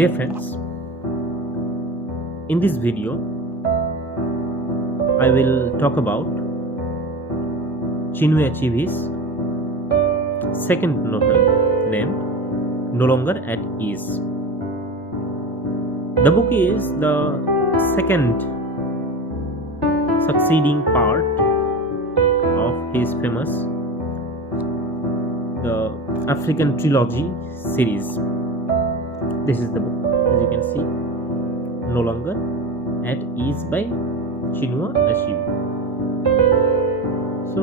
Dear friends, in this video, I will talk about Chinua Achebe's second novel named No Longer at Ease. The book is the second succeeding part of his famous the African trilogy series. This is the book, as you can see, No Longer at Ease by Chinua Achebe. So,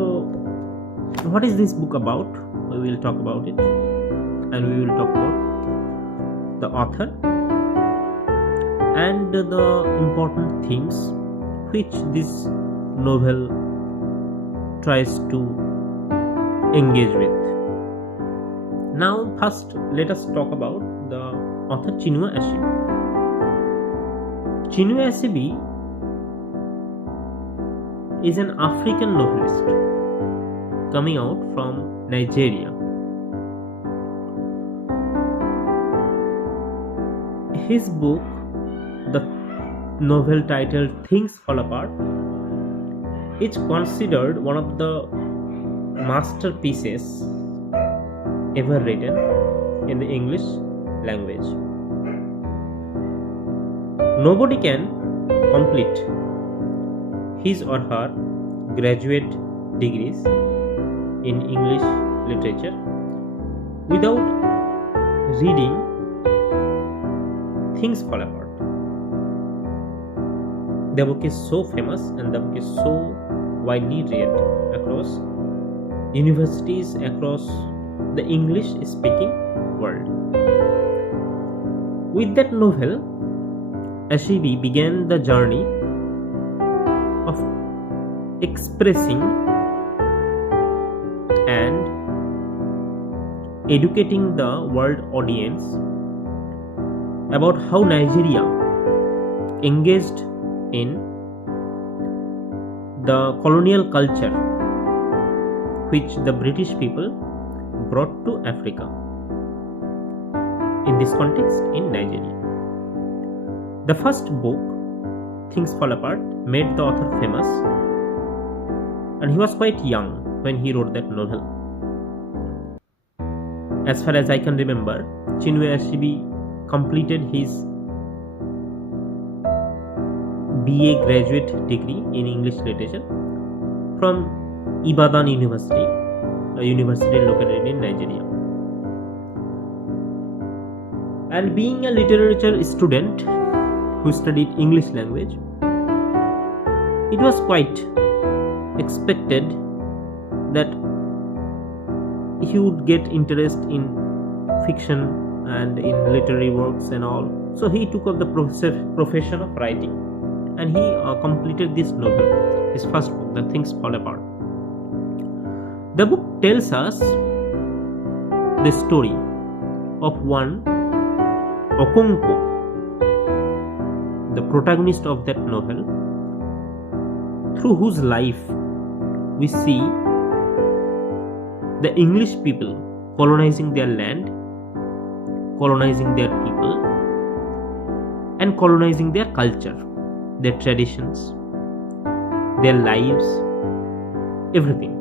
what is this book about? We will talk about it, and we will talk about the author and the important themes which this novel tries to engage with. Now, first, let us talk about the author Chinua Achebe. Chinua Achebe is an African novelist coming out from Nigeria. His book, the novel titled Things Fall Apart, is considered one of the masterpieces ever written in the English language. Nobody can complete his or her graduate degrees in English literature without reading Things Fall Apart. The book is so famous and the book is so widely read across universities, across the English speaking world. With that novel, Achebe began the journey of expressing and educating the world audience about how Nigeria engaged in the colonial culture which the British people brought to Africa. In this context, in Nigeria. The first book, Things Fall Apart, made the author famous, and he was quite young when he wrote that novel. As far as I can remember, Chinua Achebe completed his BA graduate degree in English literature from Ibadan University, a university located in Nigeria. And being a literature student who studied English language, it was quite expected that he would get interest in fiction and in literary works and all. So he took up the profession of writing, and he completed this novel, his first book, The Things Fall Apart. The book tells us the story of one Okonkwo, the protagonist of that novel, through whose life we see the English people colonizing their land, colonizing their people, and colonizing their culture, their traditions, their lives, everything.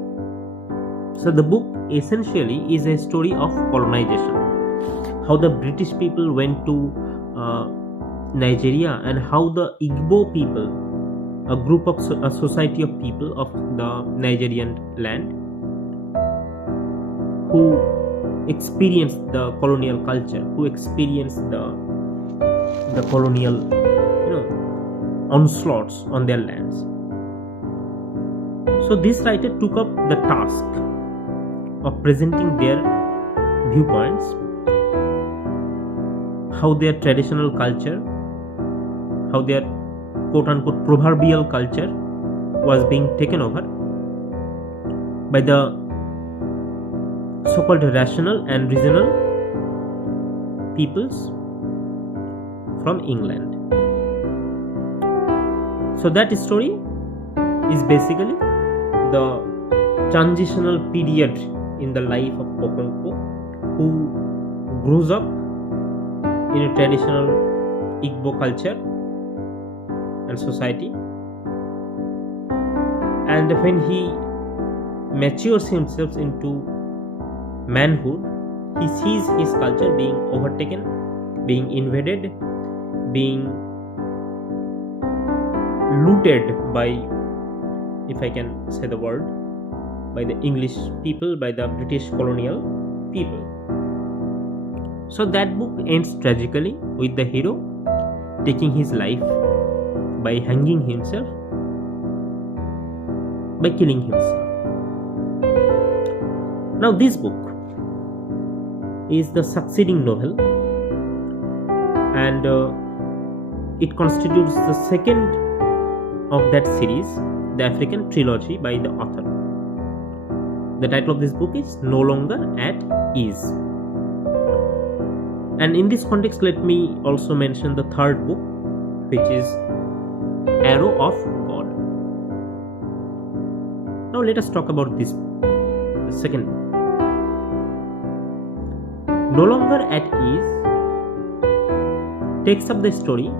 So the book essentially is a story of colonization, how the British people went to Nigeria, and how the Igbo people, a society of people of the Nigerian land, who experienced the colonial culture, who experienced the colonial, onslaughts on their lands. So this writer took up the task of presenting their viewpoints, how their traditional culture, how their quote-unquote proverbial culture was being taken over by the so-called rational and regional peoples from England. So that story is basically the transitional period in the life of Okonkwo, who grows up in a traditional Igbo culture and society, and when he matures himself into manhood, he sees his culture being overtaken, being invaded, being looted by, if I can say the word, by the English people, by the British colonial people. So that book ends tragically with the hero taking his life by hanging himself, by killing himself. Now this book is the succeeding novel, and it constitutes the second of that series, the African trilogy by the author. The title of this book is No Longer at Ease. And in this context, let me also mention the third book, which is Arrow of God. Now let us talk about this, the second book. No Longer at Ease takes up the story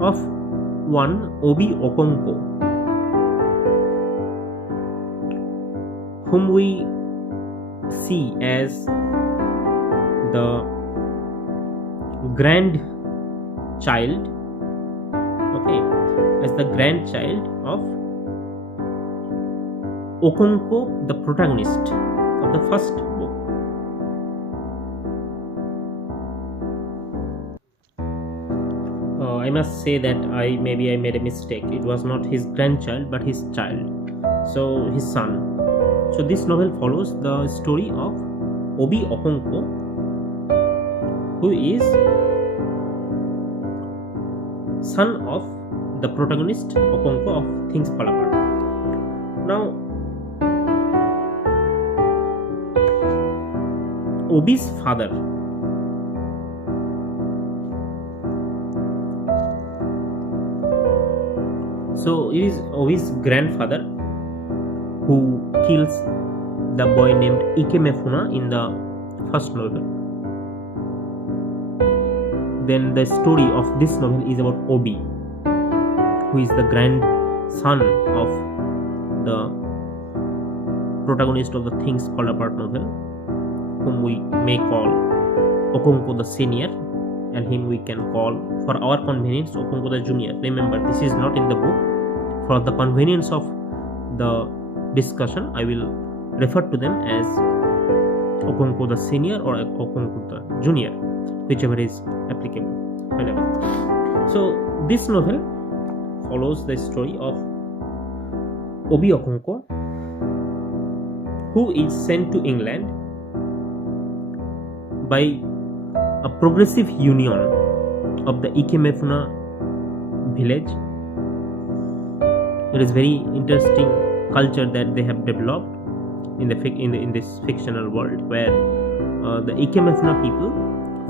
of one Obi Okonkwo, whom we see as the grandchild, as the grandchild of Okonkwo, the protagonist of the first book. I must say that I made a mistake. It was not his grandchild but his child, so his son. So this novel follows the story of Obi Okonkwo, who is son of the protagonist Okonkwo of Things Fall Apart. Now, Obi's father So it is Obi's grandfather who kills the boy named Ikemefuna in the first novel. Then the story of this novel is about Obi, who is the grandson of the protagonist of the Things Fall Apart novel, whom we may call Okonkwo the senior, and him we can call, for our convenience, Okonkwo the junior. Remember, this is not in the book. For the convenience of the discussion, I will refer to them as Okonkwo the senior or Okonkwo the junior, whichever is applicable. Whatever. So this novel follows the story of Obi Okonkwo, who is sent to England by a progressive union of the Ikemefuna village. It is very interesting culture that they have developed in this fictional world, where the Ikemefuna people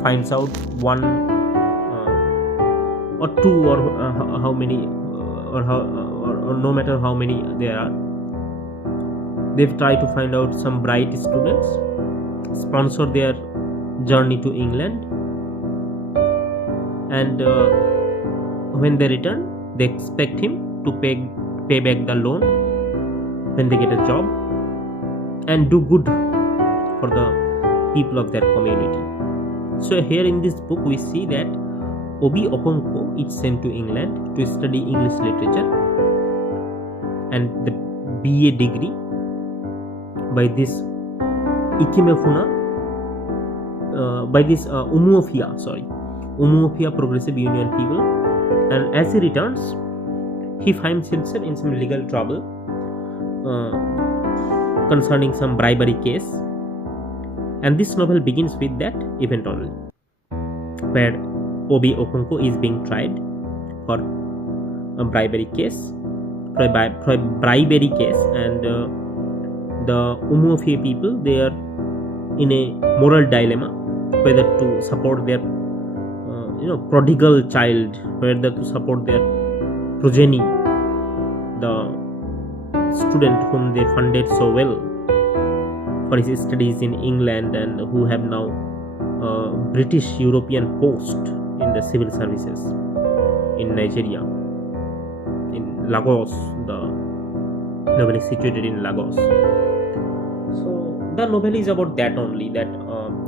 finds out one or two or how many or no matter how many there are, they've tried to find out some bright students, sponsor their journey to England, and when they return, they expect him to pay back the loan when they get a job and do good for the people of their community. So here in this book we see that Obi Okonkwo is sent to England to study English literature, and the BA degree by this Ikemefuna, by this Umuofia Progressive Union people, and as he returns, he finds himself in some legal trouble concerning some bribery case, and this novel begins with that event only, where Obi Okonkwo is being tried for a bribery case, and the Umuofia people, they are in a moral dilemma whether to support their prodigal child, whether to support their progeny, the student whom they funded so well for his studies in England and who have now British European post in the civil services in Nigeria, in Lagos. The novel is situated in Lagos. So the novel is about that only, that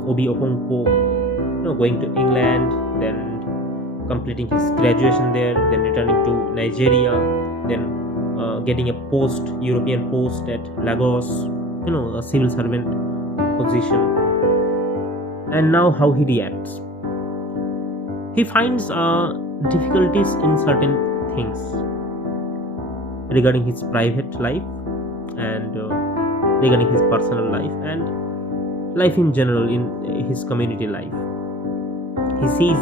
Obi Okonko, going to England, then completing his graduation there, then returning to Nigeria, then getting a European post at Lagos, a civil servant position, and now how he reacts. He finds difficulties in certain things regarding his private life and regarding his personal life and life in general in his community life. He sees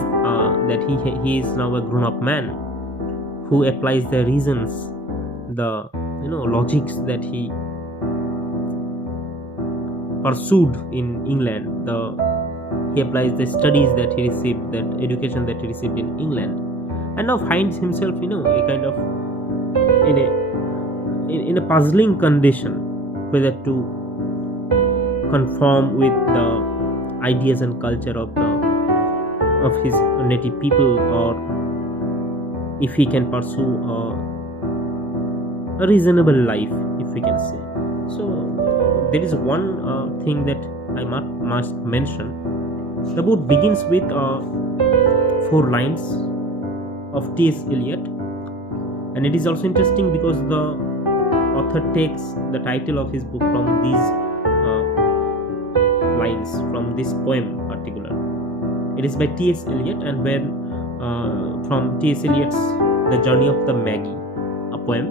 that he is now a grown-up man who applies the reasons, the logics that he pursued in England. He applies the studies that he received, that education that he received in England, and now finds himself a kind of in a puzzling condition, whether to conform with the ideas and culture of his native people, or if he can pursue a reasonable life, if we can say. So there is one thing that I must mention. The book begins with 4 lines of T.S. Eliot, and it is also interesting because the author takes the title of his book from these lines, from this poem particular. It is by T.S. Eliot, and when from T.S. Eliot's The Journey of the Maggie, a poem,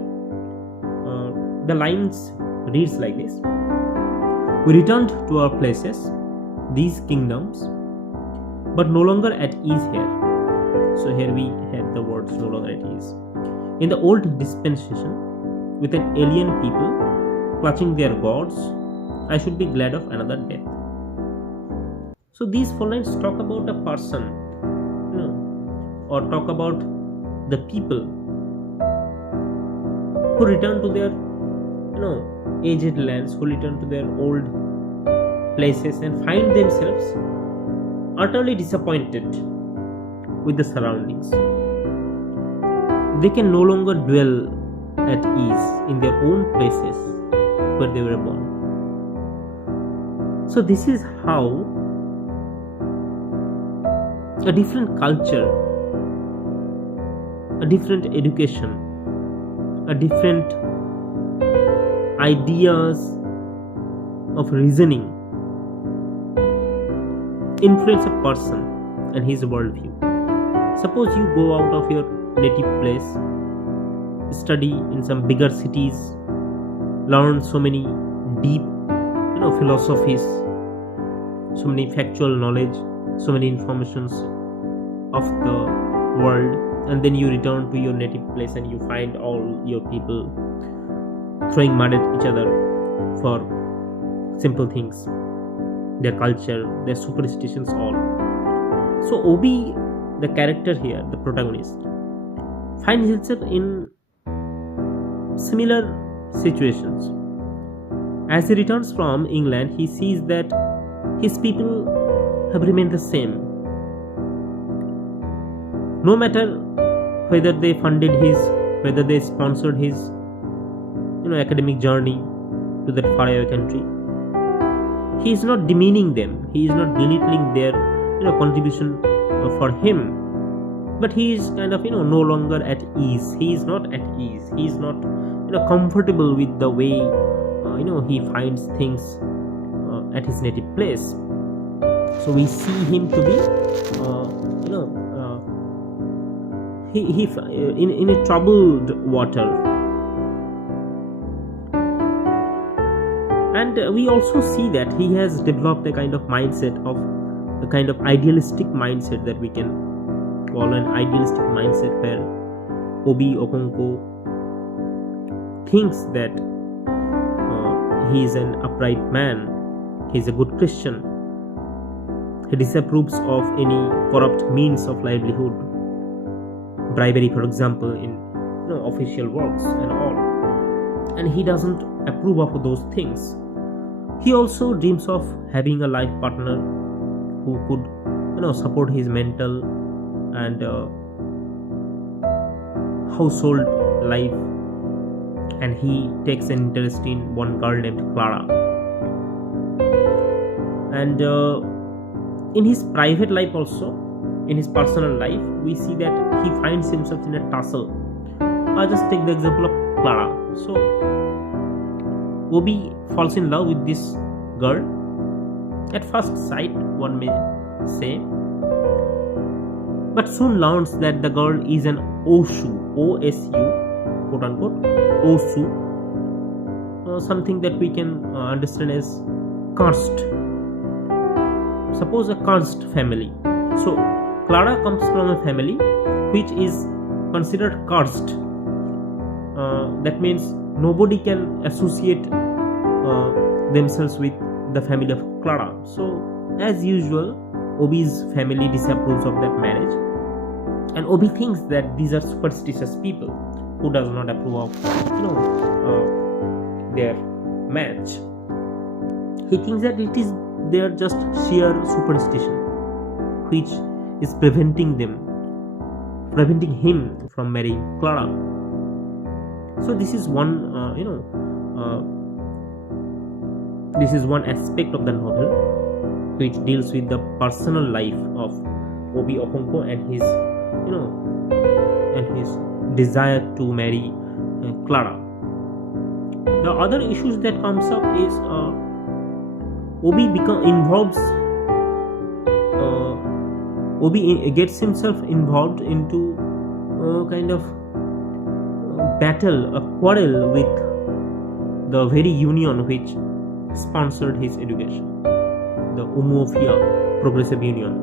the lines reads like this: "We returned to our places, these kingdoms, but no longer at ease here." So here we have the words "no longer at ease." "In the old dispensation, with an alien people clutching their gods, I should be glad of another death." So these 4 lines talk about a person, or talk about the people who return to their, aged lands, who return to their old places and find themselves utterly disappointed with the surroundings. They can no longer dwell at ease in their own places where they were born. So this is how a different culture, a different education, a different ideas of reasoning influence a person and his worldview. Suppose you go out of your native place, study in some bigger cities, learn so many deep philosophies, so many factual knowledge, so many informations of the world, and then you return to your native place and you find all your people throwing mud at each other for simple things, their culture, their superstitions, all. So Obi, the character here, the protagonist, finds himself in similar situations. As he returns from England, he sees that his people have remained the same. No matter whether they funded whether they sponsored his academic journey to that faraway country, he is not demeaning them, he is not belittling their contribution for him, but he is kind of no longer at ease. He is not at ease, he is not comfortable with the way he finds things at his native place. So we see him to be he in a troubled water. And we also see that he has developed a kind of mindset, of a kind of idealistic mindset that we can call an idealistic mindset, where Obi Okonko thinks that he is an upright man, he is a good Christian, he disapproves of any corrupt means of livelihood, bribery for example, in official works and all, and he doesn't approve of those things. He also dreams of having a life partner who could support his mental and household life, and he takes an interest in one girl named Clara. And in his private life also, in his personal life, we see that he finds himself in a tussle. I'll just take the example of Clara. So Obi falls in love with this girl at first sight, one may say, but soon learns that the girl is an Oshu, O-S-U, quote unquote, Osu, something that we can understand as cursed. Suppose a cursed family. So Clara comes from a family which is considered cursed. That means nobody can associate themselves with the family of Clara. So as usual, Obi's family disapproves of that marriage, and Obi thinks that these are superstitious people who does not approve of their match. He thinks that it is their just sheer superstition which is preventing him from marrying Clara. So this is one this is one aspect of the novel which deals with the personal life of Obi Okonkwo and his desire to marry Clara. The other issues that comes up is Obi gets himself involved into kind of battle, a quarrel with the very union which sponsored his education, the Umuofia Progressive Union.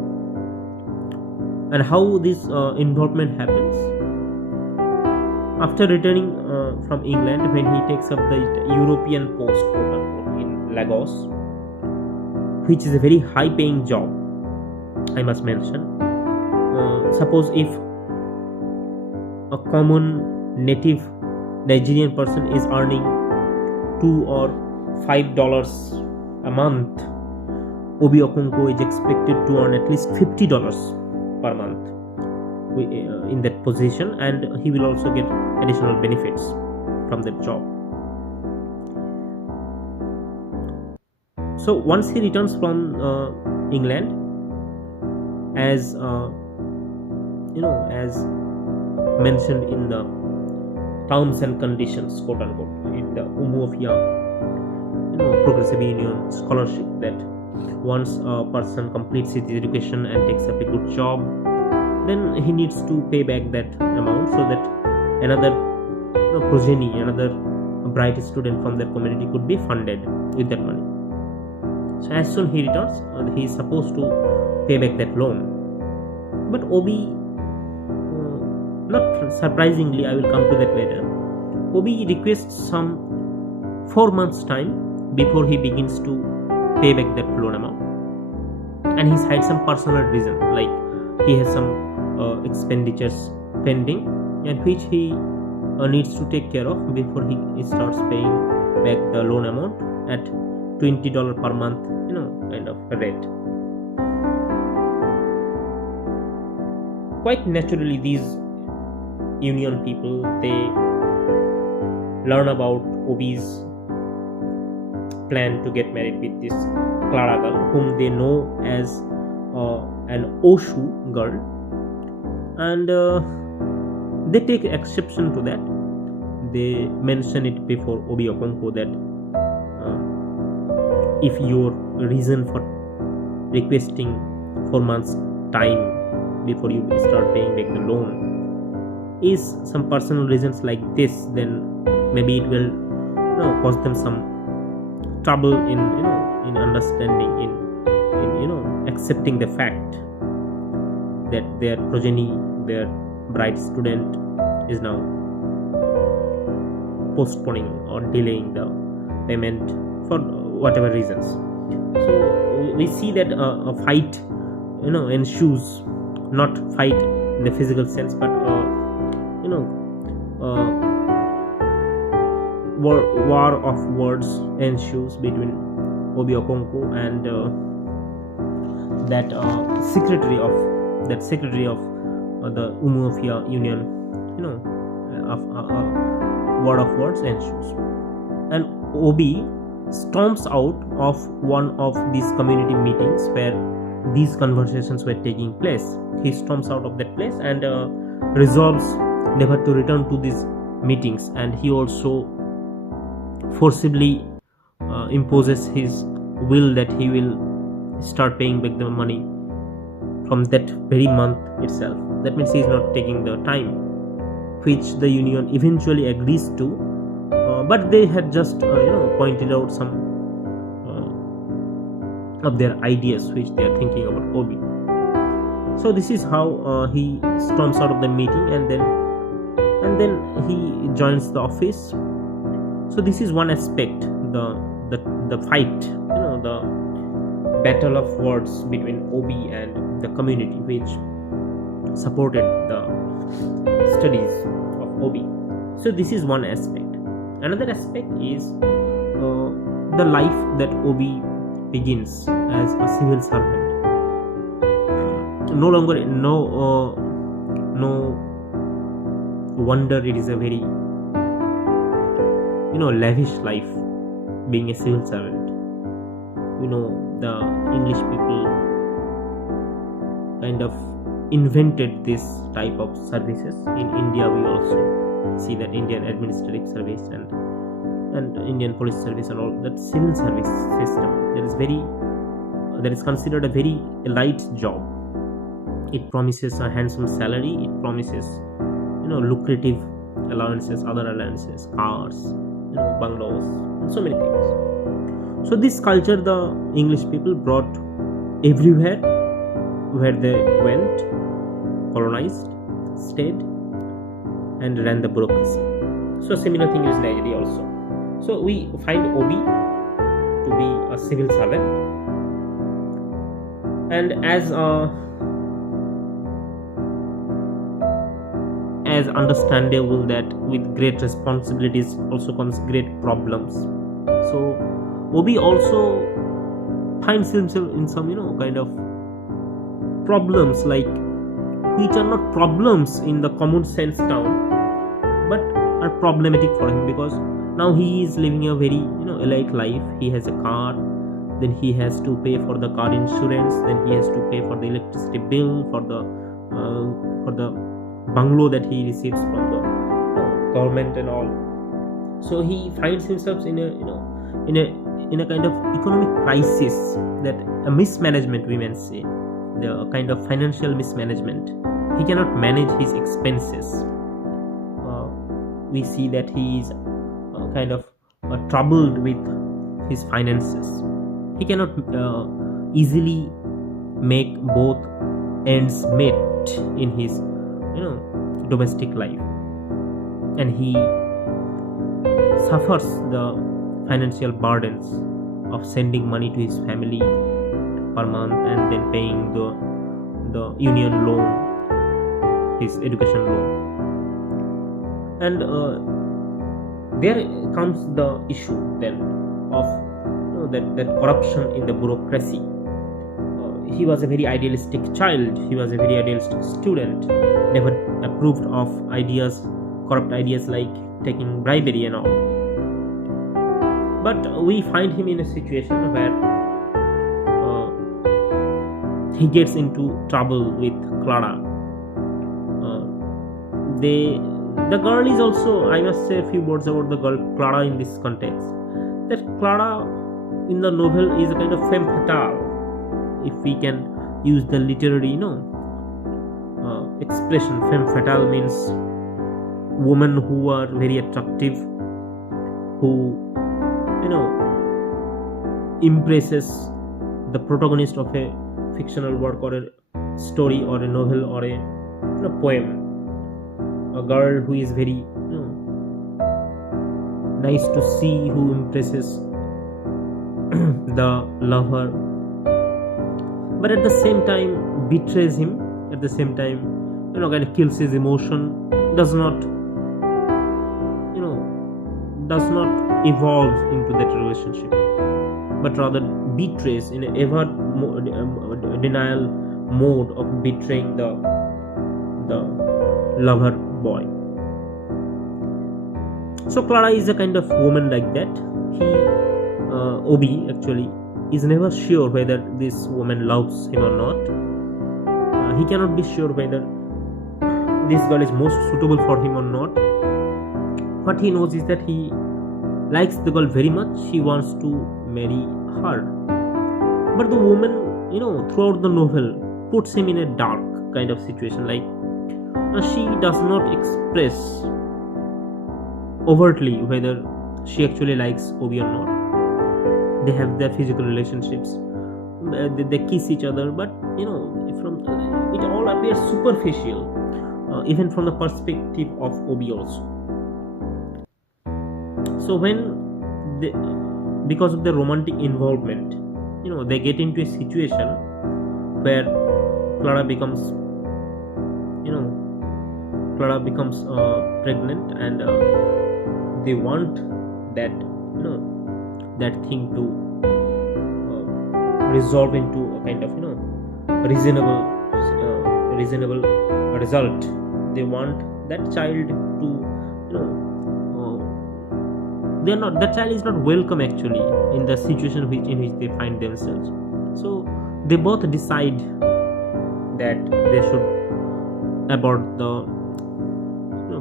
And how this involvement happens: after returning from England, when he takes up the European post, quote unquote, in Lagos, which is a very high paying job, I must mention. Suppose if a common native Nigerian person is earning $2 or $5 a month, Obi Okonkwo is expected to earn at least $50 per month in that position, and he will also get additional benefits from that job. So once he returns from England, as mentioned in the terms and conditions, quote unquote, in the Umuofia Progressive Union scholarship, that once a person completes his education and takes up a good job, then he needs to pay back that amount so that another progeny, another bright student from their community could be funded with that money. So as soon he returns, he is supposed to pay back that loan. But Obi, not surprisingly, I will come to that later, Obi requests some 4 months time before he begins to pay back that loan amount, and he cites some personal reason, like he has some expenditures pending and which he needs to take care of before he starts paying back the loan amount at $20 per month, kind of a rate. Quite naturally, these union people, they learn about Obi's plan to get married with this Clara girl, whom they know as an Oshu girl, and they take exception to that. They mention it before Obi Okonkwo that if your reason for requesting 4 months time before you start paying back the loan is some personal reasons like this, then maybe it will cause them some trouble in understanding, in accepting the fact that their progeny, their bright student, is now postponing or delaying the payment for whatever reasons. So we see that a fight ensues, not fight in the physical sense, but war of words ensues between Obi Okonkwo and that secretary of the Umofia Union, of word of words ensues, and Obi storms out of one of these community meetings where these conversations were taking place. He storms out of that place and resolves never to return to these meetings, and he also forcibly imposes his will that he will start paying back the money from that very month itself. That means he is not taking the time, which the union eventually agrees to, but they had just pointed out some of their ideas which they are thinking about Obi. So this is how he storms out of the meeting, and then he joins the office. So this is one aspect, the fight, the battle of words between Obi and the community which supported the studies of Obi. So this is one aspect. Another aspect is the life that Obi begins as a civil servant. No wonder it is a very lavish life being a civil servant. The English people kind of invented this type of services. In India we also see that Indian administrative service and Indian police service and all that civil service system that is considered a very elite job. It promises a handsome salary, it promises lucrative allowances, other allowances, cars, bungalows, and so many things. So this culture the English people brought everywhere where they went, colonized, stayed, and ran the bureaucracy. So similar thing is Nigeria also. So we find Obi to be a civil servant, and as understandable that with great responsibilities also comes great problems. So Obi also finds himself in some kind of problems, like which are not problems in the common sense term, but are problematic for him, because now he is living a very elite life. He has a car, then he has to pay for the car insurance, then he has to pay for the electricity bill, for the bungalow that he receives from the government and all. So he finds himself in a kind of economic crisis, that a mismanagement, we may say, the kind of financial mismanagement. He cannot manage his expenses. We see that he is kind of troubled with his finances. He cannot easily make both ends meet in his domestic life, and he suffers the financial burdens of sending money to his family per month and then paying the union loan, his education loan. And there comes the issue then of that corruption in the bureaucracy. He was a very idealistic child, he was a very idealistic student, never approved of corrupt ideas like taking bribery and all. But we find him in a situation where he gets into trouble with Clara. The girl is also, I must say a few words about the girl Clara in this context. That Clara in the novel is a kind of femme fatale, if we can use the literary expression. Femme fatale means women who are very attractive, who impresses the protagonist of a fictional work or a story or a novel or a poem. A girl who is very nice to see, who impresses the lover, but at the same time betrays him, at the same time kind of kills his emotion, does not evolve into that relationship, but rather betrays in an ever denial mode of betraying the lover boy. So Clara is a kind of woman like that. Obi actually is never sure whether this woman loves him or not. He cannot be sure whether this girl is most suitable for him or not. What he knows is that he likes the girl very much. He wants to marry her. But the woman, throughout the novel puts him in a dark kind of situation. Like she does not express overtly whether she actually likes Obi or not. They have their physical relationships. They kiss each other, but from it all appears superficial, even from the perspective of Obi also. So because of the romantic involvement, they get into a situation where Clara becomes pregnant, and they want that that thing to resolve into a kind of reasonable result. They want that child to that child is not welcome actually in the situation in which they find themselves. So they both decide that they should abort the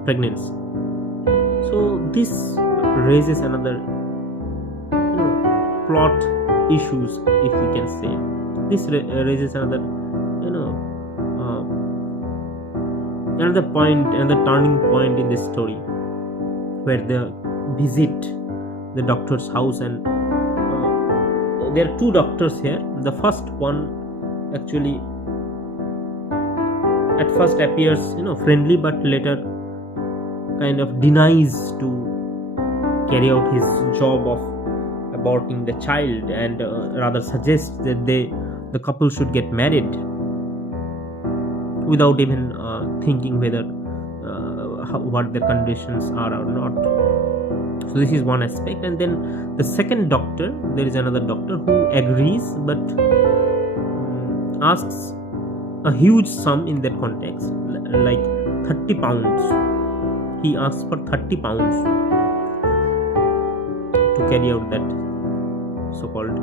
pregnancy. So this raises another plot issues, if we can say. This raises another turning point in this story, where they visit the doctor's house, and there are two doctors here. The first one actually at first appears friendly, but later kind of denies to carry out his job of aborting the child, and rather suggests that the couple should get married without even thinking whether what their conditions are or not. So this is one aspect. And then the second doctor, there is another doctor who agrees, but asks a huge sum in that context, like 30 pounds. He asks for 30 pounds to carry out that so-called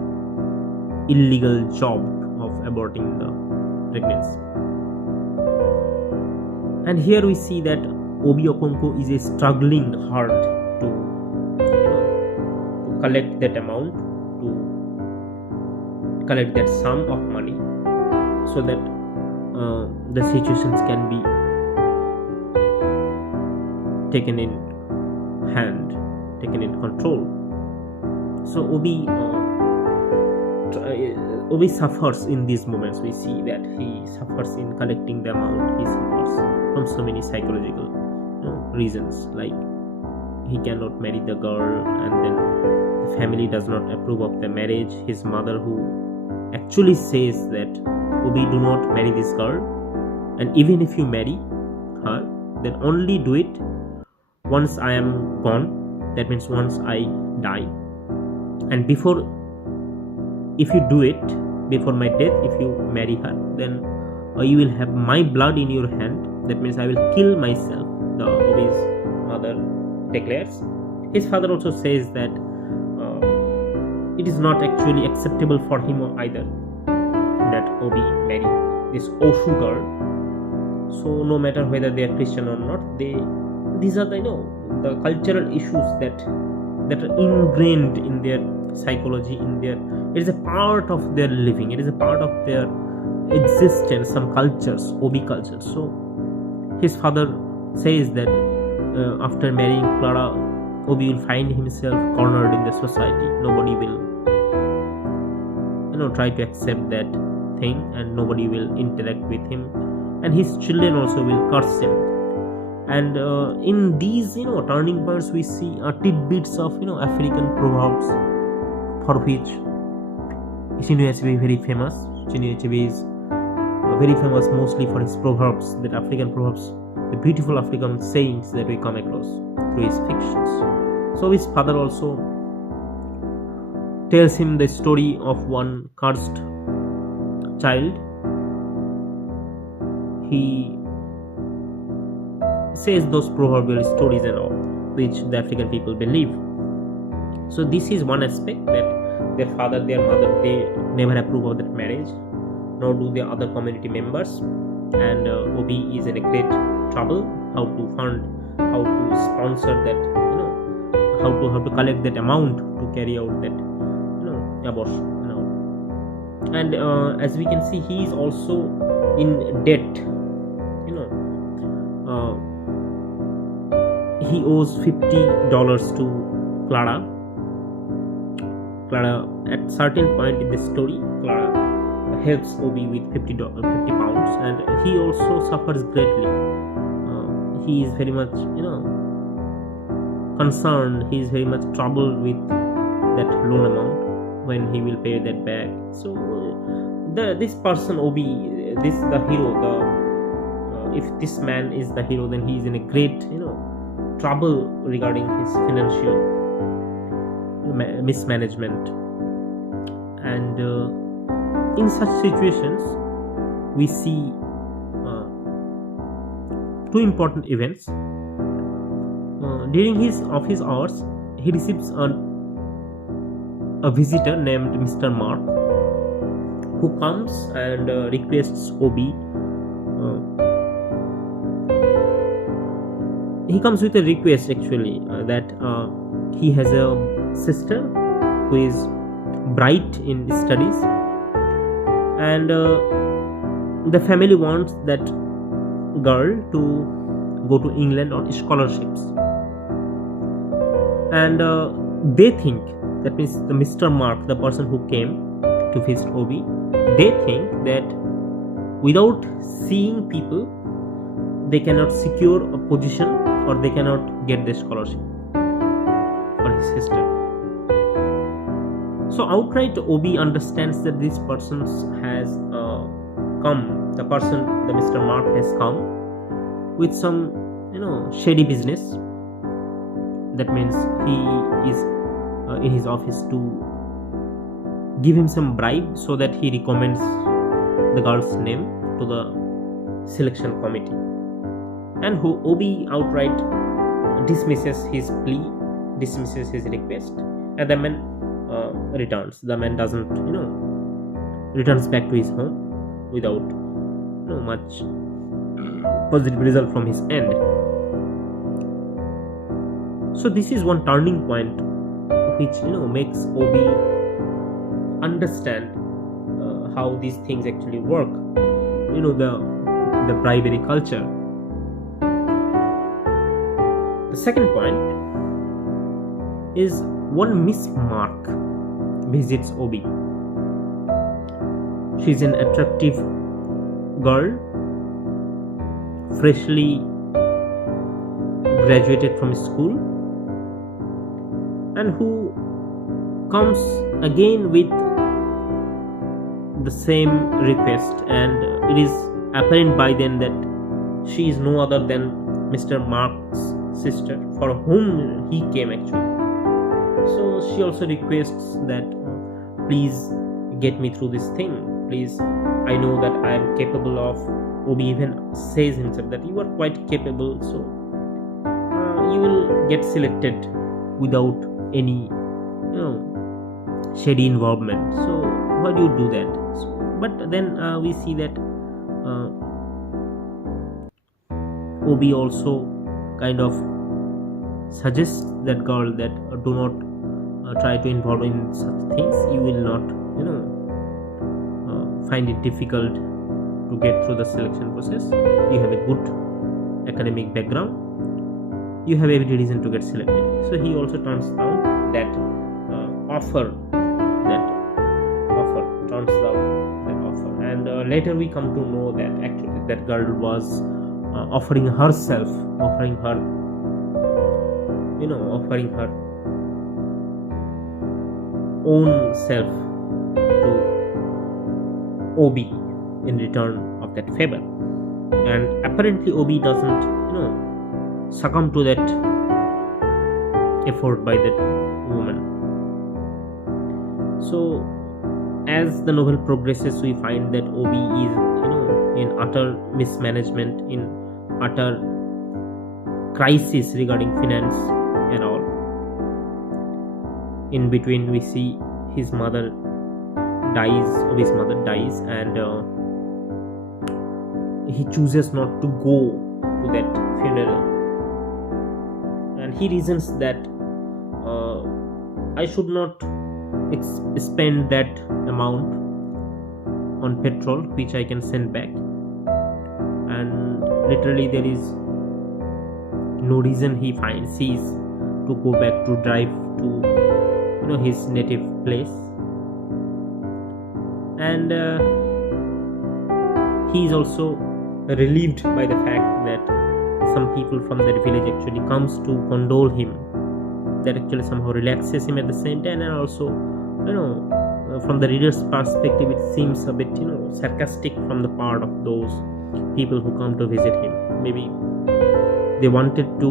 illegal job of aborting the pregnancy. And here we see that Obi Okonko is struggling hard to collect that amount, to collect that sum of money, so that the situations can be taken in hand, taken in control. So Obi suffers in these moments. We see that he suffers in collecting the amount. He suffers from so many psychological reasons, like he cannot marry the girl, and then the family does not approve of the marriage. His mother, who actually says that Obi, do not marry this girl, and even if you marry her, then only do it once I am gone. That means once I die, and if you do it before my death, if you marry her, then you will have my blood in your hand. That means I will kill myself, the Obi's mother declares. His father also says that it is not actually acceptable for him either that Obi marry this Oshu girl. So no matter whether they are Christian or not, these are the cultural issues that are ingrained in their psychology, it is a part of their living, it is a part of their existence, some cultures, Obi culture. So his father says that after marrying Clara, Obi will find himself cornered in the society. Nobody will try to accept that thing, and nobody will interact with him, and his children also will curse him. And in these turning points, we see tidbits of African proverbs, for which Chinua Achebe is very famous. Chinua Achebe is very famous mostly for his proverbs, that African proverbs, the beautiful African sayings that we come across through his fictions. So his father also tells him the story of one cursed child, he says those proverbial stories and all, which the African people believe. So this is one aspect, that their father, their mother, they never approve of that marriage, nor do the other community members. And Obi is in a great trouble, how to fund, how to sponsor that, how to collect that amount to carry out that, abortion. And as we can see, he is also in debt. He owes $50 to Clara. At certain point in the story, Clara helps Obi with 50 pounds, and he also suffers greatly. He is very much concerned. He is very much troubled with that loan amount, when he will pay that back. So this person Obi, this the hero, if this man is the hero, then he is in a great trouble regarding his financial mismanagement. And in such situations, we see two important events. During his office hours, he receives a visitor named Mr. Mark, who comes and requests Obi. He comes with a request, actually, that he has a sister who is bright in studies, and the family wants that girl to go to England on scholarships. And they think, that means the Mr. Mark, the person who came to visit Obi, they think that without seeing people, they cannot secure a position, or they cannot get the scholarship for his sister. So outright, Obi understands that this person has come, the Mr. Mark has come with some shady business. That means he is in his office to give him some bribe, so that he recommends the girl's name to the selection committee. And who Obi outright dismisses his plea, dismisses his request, and the man returns. The man doesn't returns back to his home without much positive result from his end. So this is one turning point, which makes Obi understand how these things actually work. The bribery culture. The second point is, one Miss Mark visits Obi. She's an attractive girl, freshly graduated from school, and who comes again with the same request, and it is apparent by then that she is no other than Mr. Mark's sister, for whom he came actually. So she also requests that, please get me through this thing, please, I know that I am capable of. Obi even says himself that you are quite capable, so you will get selected without any shady involvement. So why do you do that? But then we see that Obi also kind of suggests that girl that do not try to involve in such things. You will not find it difficult to get through the selection process. You have a good academic background, you have every reason to get selected. So he also turns down that offer, and later we come to know that actually that girl was offering her own self to Obi in return of that favor. And apparently Obi doesn't succumb to that effort by that woman. So as the novel progresses, we find that Obi is, in utter mismanagement, in utter crisis regarding finance and all. In between, we see his mother dies, Obi's mother dies, and he chooses not to go to that funeral, and he reasons that I should not spend that amount on petrol which I can send back, and literally there is no reason he sees to go back to drive to his native place. And he is also relieved by the fact that some people from that village actually comes to condole him. That actually somehow relaxes him at the same time, and also from the reader's perspective it seems a bit sarcastic from the part of those people who come to visit him. Maybe they wanted to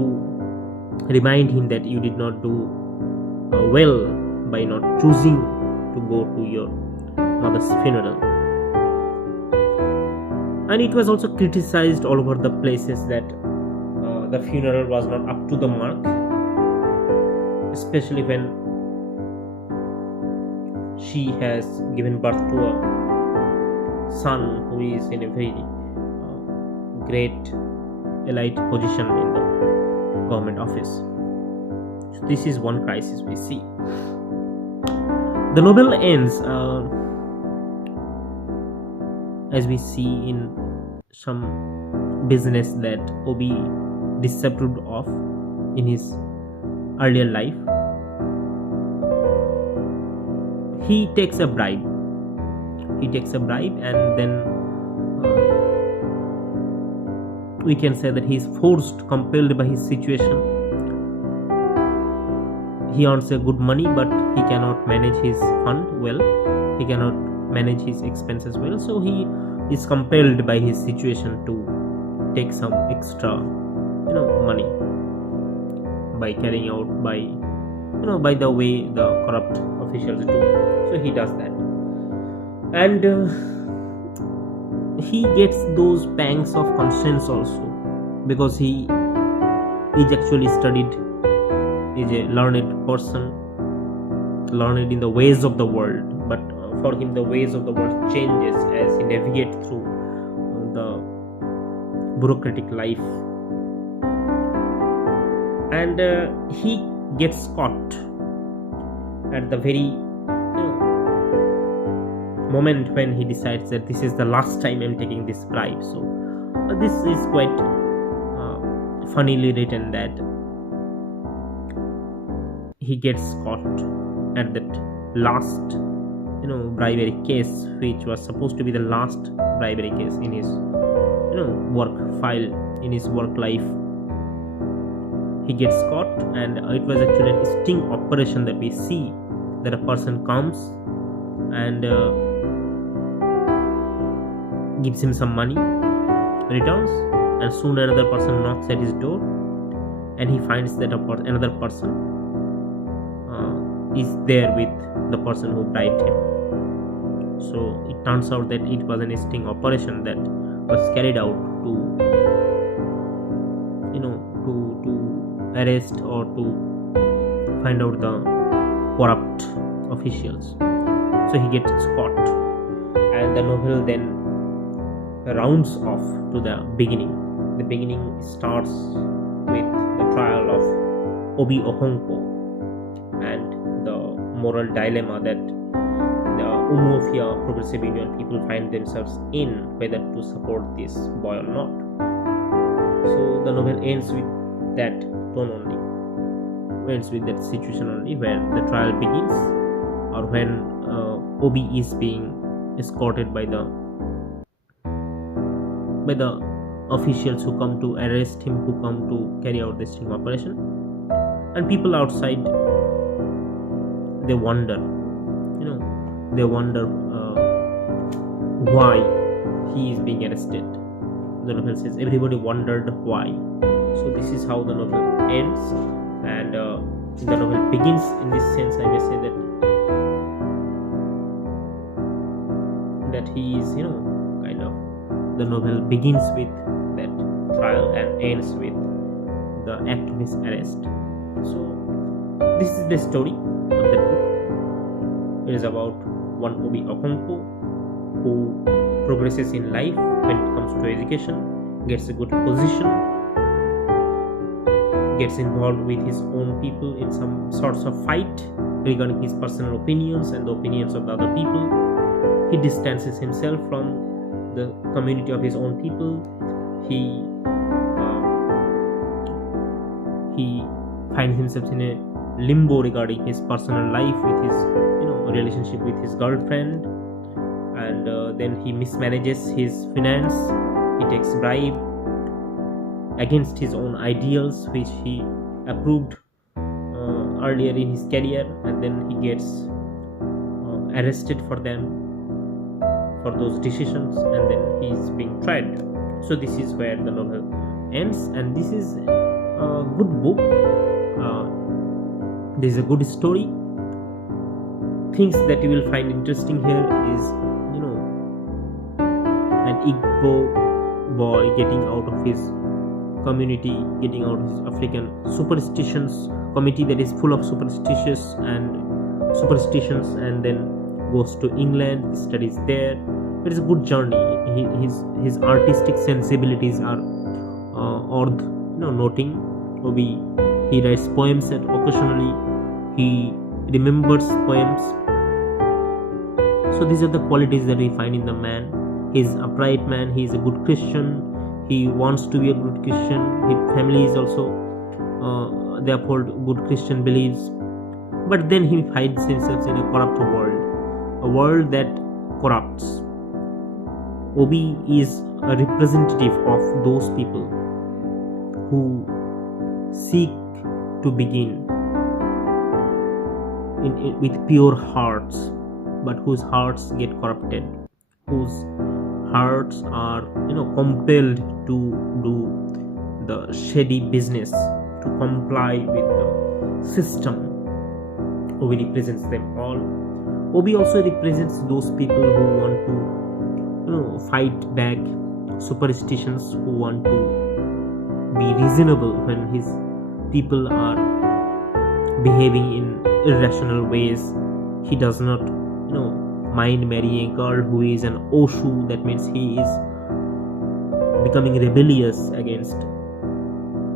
remind him that you did not do well by not choosing to go to your mother's funeral. And it was also criticized all over the places that the funeral was not up to the mark, especially when she has given birth to a son who is in a very great elite position in the government office. So this is one crisis we see. The novel ends as we see in some business that Obi disapproved of in his earlier life. He takes a bribe. And then we can say that he is compelled by his situation. He earns a good money, but he cannot manage his fund well. He cannot manage his expenses well. So he is compelled by his situation to take some extra, money by carrying out by the way the corrupt officials do. So he does that, and he gets those pangs of conscience also, because he is actually studied, is a learned person, learned in the ways of the world, but for him the ways of the world changes as he navigates through the bureaucratic life, and he gets caught at the very moment when he decides that this is the last time I'm taking this bribe. So this is quite funnily written, that he gets caught at that last bribery case, which was supposed to be the last bribery case in his work file, in his work life. He gets caught, and it was actually a sting operation that we see, that a person comes and gives him some money, returns, and soon another person knocks at his door, and he finds that another person is there with the person who bribed him. So it turns out that it was an sting operation that was carried out to arrest or to find out the corrupt officials. So he gets caught, and the novel then rounds off to the beginning. The beginning starts with the trial of Obi Ohonko and the moral dilemma that the Umuofia Progressive Union people find themselves in, whether to support this boy or not. So the novel ends with that tone only, ends with that situation only, where the trial begins, or when Obi is being escorted by the officials who come to arrest him, who come to carry out this sting operation, and people outside, they wonder why he is being arrested. The novel says everybody wondered why. So this is how the novel ends, and the novel begins in this sense. I may say that that he is, kind of, the novel begins with that trial and ends with the act of his arrest. So this is the story of that book. It is about one Obi Okonko who progresses in life when it comes to education, gets a good position, gets involved with his own people in some sorts of fight regarding his personal opinions and the opinions of the other people. He distances himself from the community of his own people. He finds himself in a limbo regarding his personal life with his relationship with his girlfriend, and then he mismanages his finance. He takes bribe against his own ideals which he approved earlier in his career, and then he gets arrested for those decisions, and then he is being tried. So this is where the novel ends, and this is a good book. This is a good story. Things that you will find interesting here is an Igbo boy getting out of his community, getting out of his African superstitions community that is full of superstitions, and then goes to England, studies there. It is a good journey. His artistic sensibilities are worth noting. He writes poems, and occasionally he remembers poems. So these are the qualities that we find in the man. He is upright man. He is a good Christian. He wants to be a good Christian. His family is also they uphold good Christian beliefs. But then he finds himself in a corrupt world, a world that corrupts. Obi is a representative of those people who seek to begin with pure hearts, but whose hearts get corrupted, whose hearts are compelled to do the shady business, to comply with the system. Obi represents them all. Obi also represents those people who want to fight back superstitions, who want to be reasonable when his people are behaving in irrational ways. He does not mind marrying a girl who is an Oshu. That means he is becoming rebellious against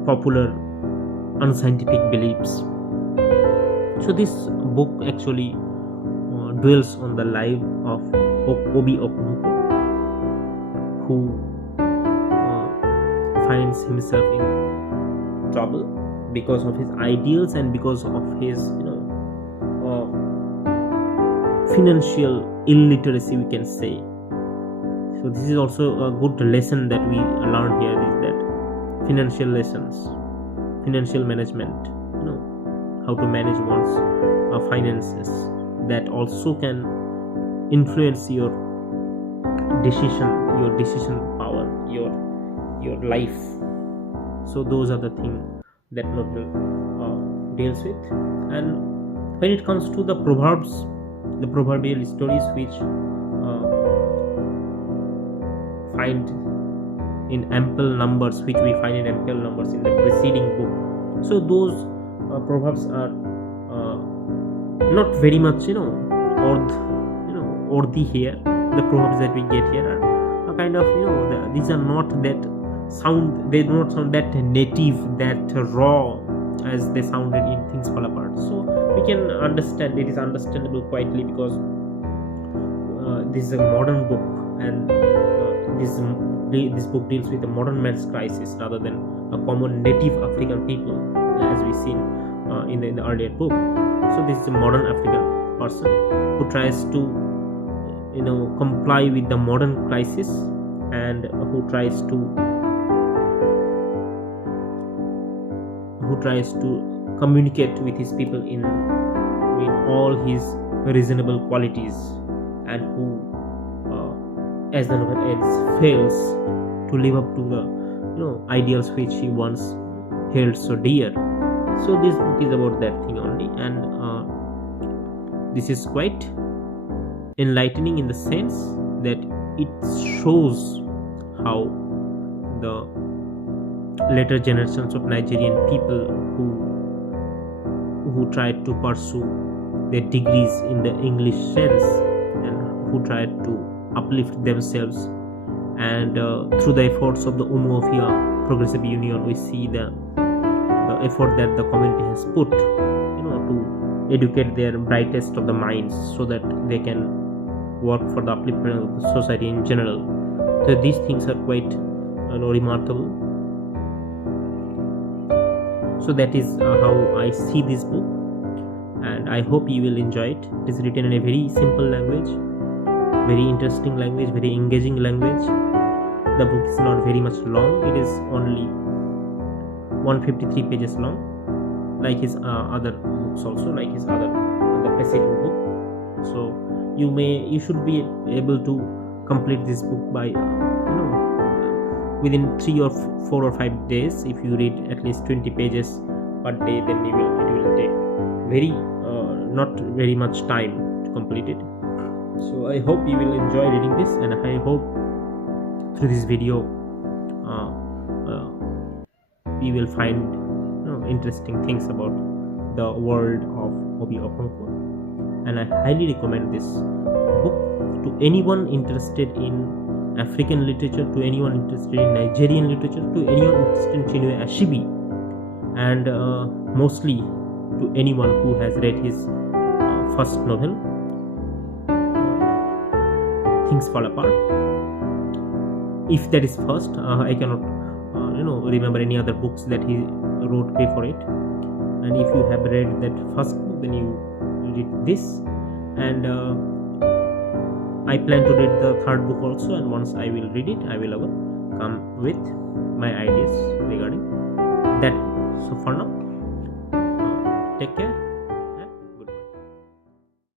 popular unscientific beliefs. So this book actually dwells on the life of Obi Okonko, who finds himself in trouble because of his ideals and because of his financial illiteracy, we can say. So this is also a good lesson that we learn here, is that financial lessons, financial management, how to manage one's finances, that also can influence your decision power, your life. So those are the things that novel deals with. And when it comes to the proverbs, the proverbial stories which find in ample numbers, which we find in ample numbers in the preceding book. So those proverbs are not very much worthy here. The proverbs that we get here are kind of these are not that sound. They do not sound that native, that raw as they sounded in Things Fall Apart. So we can understand, it is understandable quietly, because this is a modern book, and this book deals with the modern man's crisis rather than a common native African people, as we seen in the earlier book. So this is a modern African person who tries to comply with the modern crisis, and who tries to communicate with his people in all his reasonable qualities, and who as the novel ends, fails to live up to the ideals which he once held so dear. So this book is about that thing only, and this is quite enlightening in the sense that it shows how the later generations of Nigerian people who tried to pursue their degrees in the English sense and who tried to uplift themselves, and through the efforts of the Umuofia Progressive Union, we see the effort that the community has put, to educate their brightest of the minds so that they can work for the upliftment of the society in general. So these things are quite remarkable. So that is how I see this book, and I hope you will enjoy it. It is written in a very simple language, very interesting language, very engaging language. The book is not very much long. It is only 153 pages long, like his other books also, like his other the preceding book. So you should be able to complete this book by within 3 or 4 or 5 days. If you read at least 20 pages per day, then it will take not very much time to complete it. So I hope you will enjoy reading this, and I hope through this video you will find interesting things about the world of Obi Okonkwo. And I highly recommend this book to anyone interested in African literature, to anyone interested in Nigerian literature, to anyone interested in Chinua Achebe, and mostly to anyone who has read his first novel, Things Fall Apart. If that is first, I cannot remember any other books that he wrote before it. And if you have read that first book, then you read this, and I plan to read the third book also, and once I will read it, I will come with my ideas regarding that. So for now, take care.